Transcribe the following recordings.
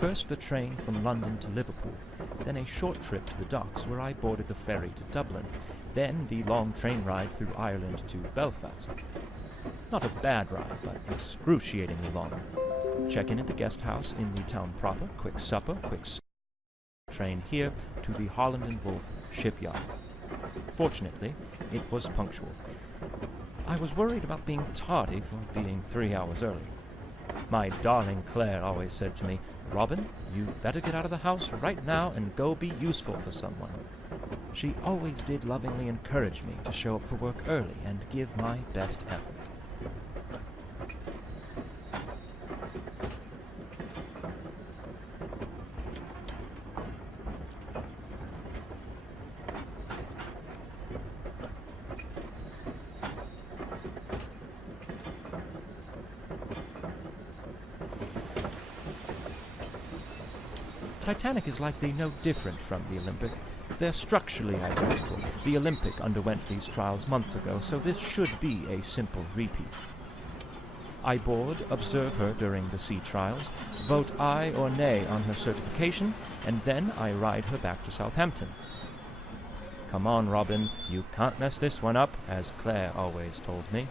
First the train from London to Liverpool, then a short trip to the docks where I boarded the ferry to Dublin, then the long train ride through Ireland to Belfast. Not a bad ride, but excruciatingly long. Check-in at the guest house in the town proper, quick supper, train here to the Holland and Wolff shipyard. Fortunately, it was punctual. I was worried about being tardy for being 3 hours early. My darling Claire always said to me, "Robin, you better get out of the house right now and go be useful for someone." She always did lovingly encourage me to show up for work early and give my best effort. Titanic is likely no different from the Olympic. They're structurally identical. The Olympic underwent these trials months ago, so this should be a simple repeat. I board, observe her during the sea trials, vote aye or nay on her certification, and then I ride her back to Southampton. Come on, Robin, you can't mess this one up, as Claire always told me.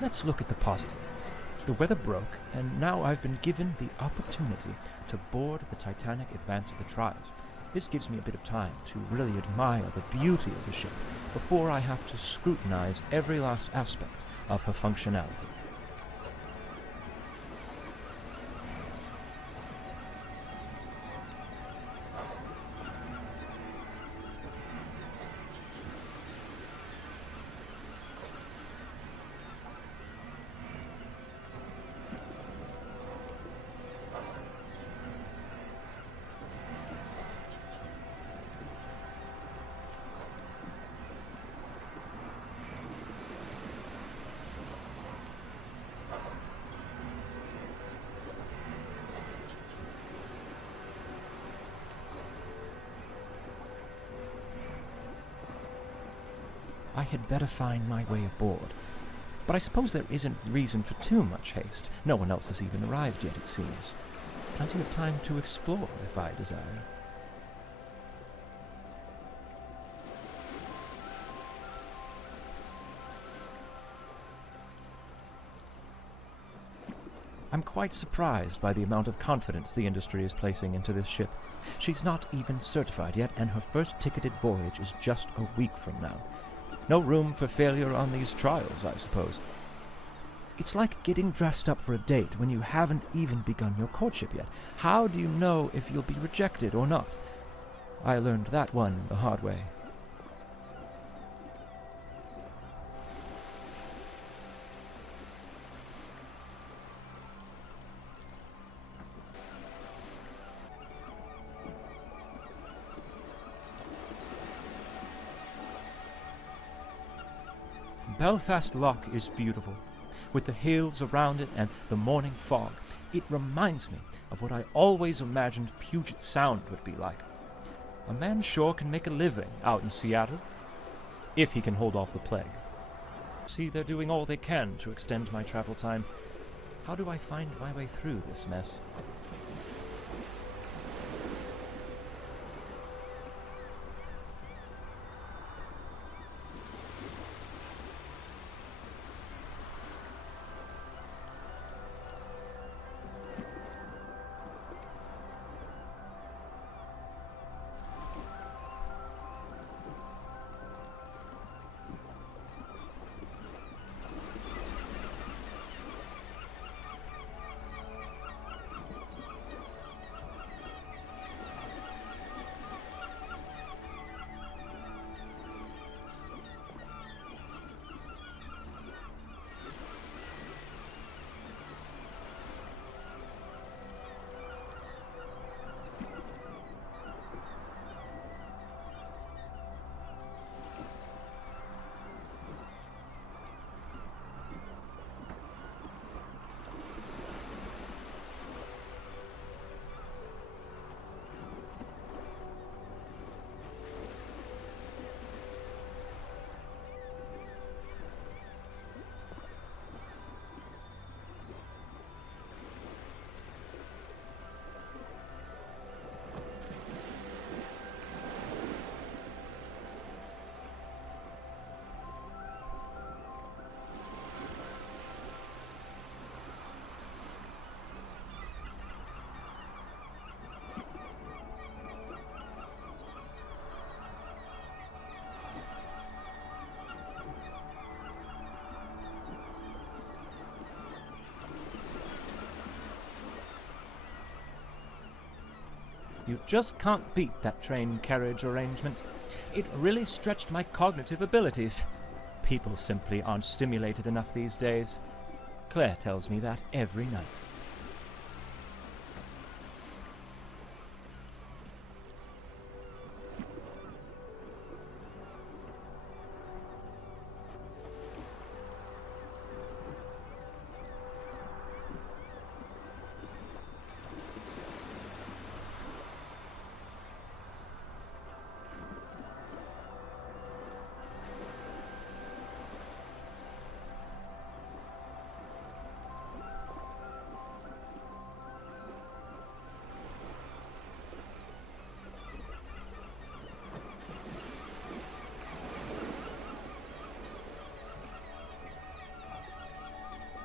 Let's look at the positive. The weather broke, and now I've been given the opportunity to board the Titanic advance of the trials. This gives me a bit of time to really admire the beauty of the ship before I have to scrutinize every last aspect of her functionality. I had better find my way aboard. But I suppose there isn't reason for too much haste. No one else has even arrived yet, it seems. Plenty of time to explore if I desire. I'm quite surprised by the amount of confidence the industry is placing into this ship. She's not even certified yet, and her first ticketed voyage is just a week from now. No room for failure on these trials, I suppose. It's like getting dressed up for a date when you haven't even begun your courtship yet. How do you know if you'll be rejected or not? I learned that one the hard way. Belfast Lough is beautiful, with the hills around it and the morning fog. It reminds me of what I always imagined Puget Sound would be like. A man sure can make a living out in Seattle, if he can hold off the plague. See, they're doing all they can to extend my travel time. How do I find my way through this mess? You just can't beat that train carriage arrangement. It really stretched my cognitive abilities. People simply aren't stimulated enough these days. Claire tells me that every night.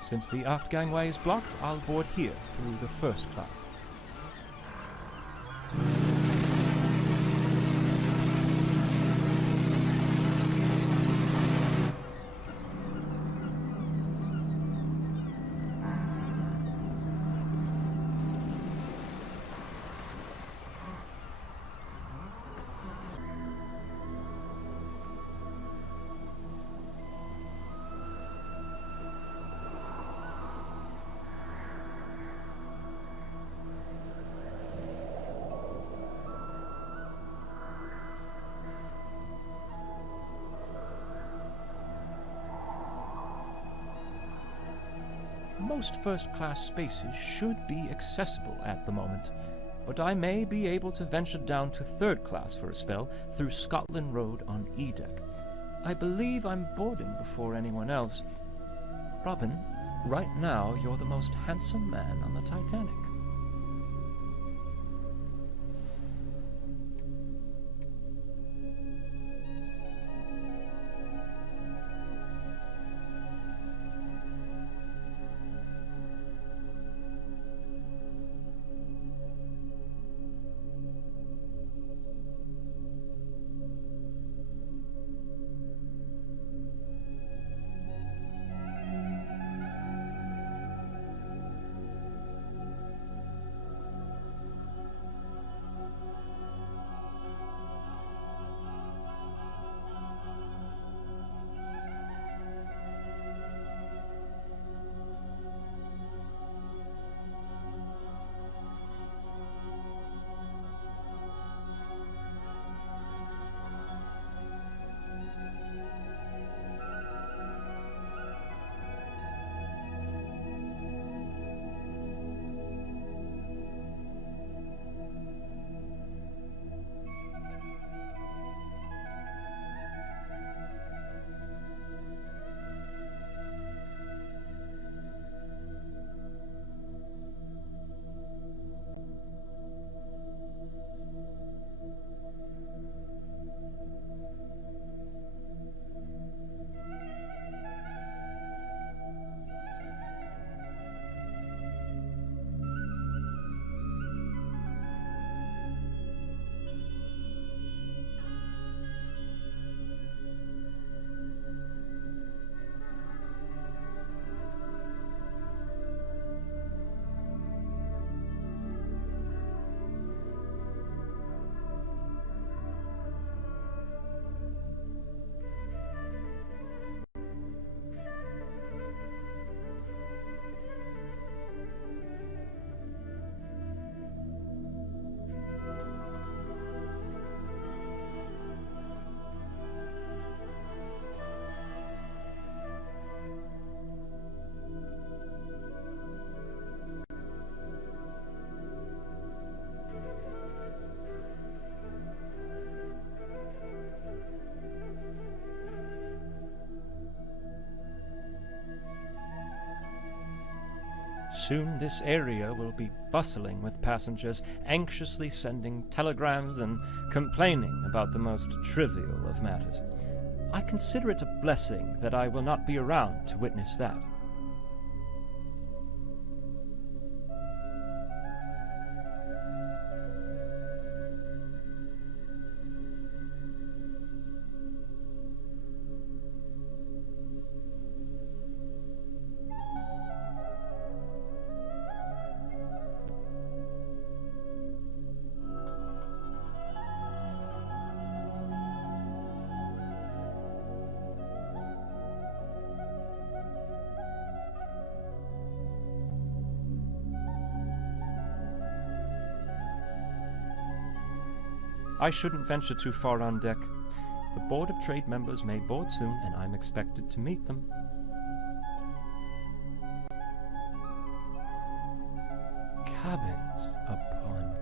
Since the aft gangway is blocked, I'll board here through the first class. Most first-class spaces should be accessible at the moment, but I may be able to venture down to third class for a spell through Scotland Road on E-Deck. I believe I'm boarding before anyone else. Robin, right now you're the most handsome man on the Titanic. Soon this area will be bustling with passengers anxiously sending telegrams and complaining about the most trivial of matters. I consider it a blessing that I will not be around to witness that. I shouldn't venture too far on deck. The Board of Trade members may board soon, and I'm expected to meet them. Cabins upon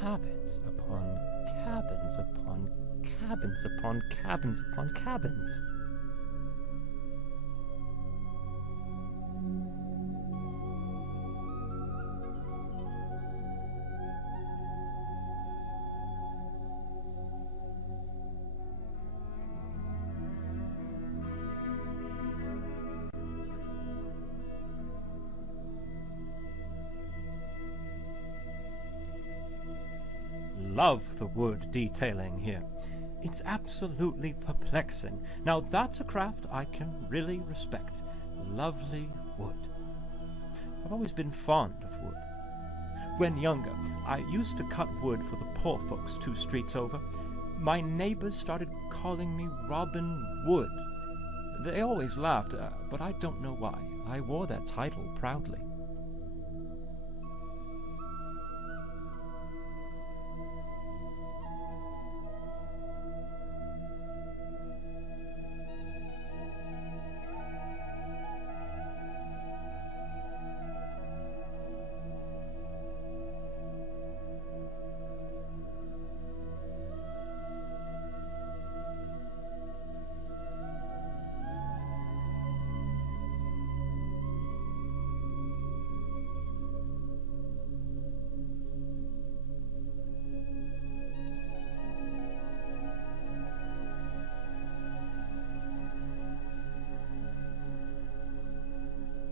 cabins upon cabins upon cabins upon cabins upon cabins. Love the wood detailing here. It's absolutely perplexing. Now that's a craft I can really respect. Lovely wood. I've always been fond of wood. When younger, I used to cut wood for the poor folks 2 streets over. My neighbors started calling me Robin Wood. They always laughed, but I don't know why. I wore that title proudly.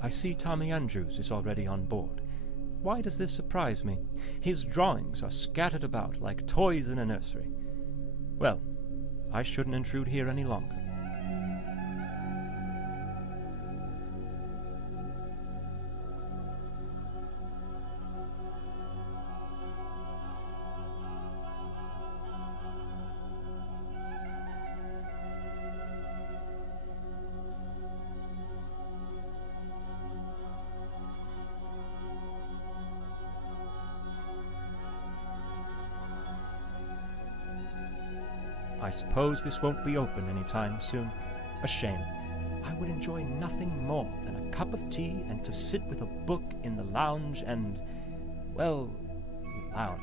I see Tommy Andrews is already on board. Why does this surprise me? His drawings are scattered about like toys in a nursery. Well, I shouldn't intrude here any longer. I suppose this won't be open anytime soon. A shame. I would enjoy nothing more than a cup of tea and to sit with a book in the lounge and, well, lounge.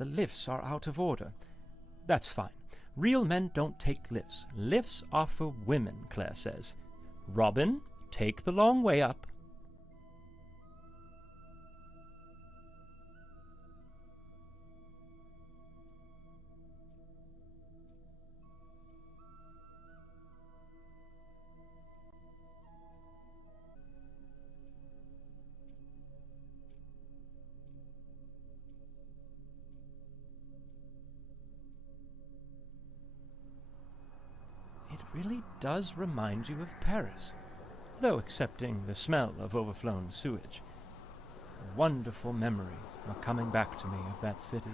The lifts are out of order. That's fine. Real men don't take lifts. Lifts are for women, Claire says. Robin, take the long way up. It really does remind you of Paris, though excepting the smell of overflown sewage. Wonderful memories are coming back to me of that city.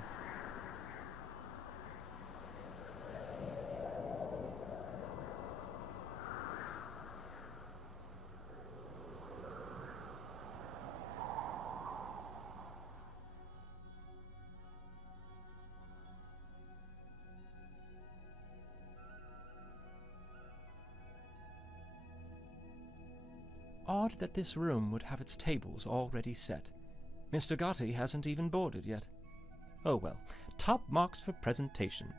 Odd that this room would have its tables already set. Mr. Gotti hasn't even boarded yet. Oh well, top marks for presentation.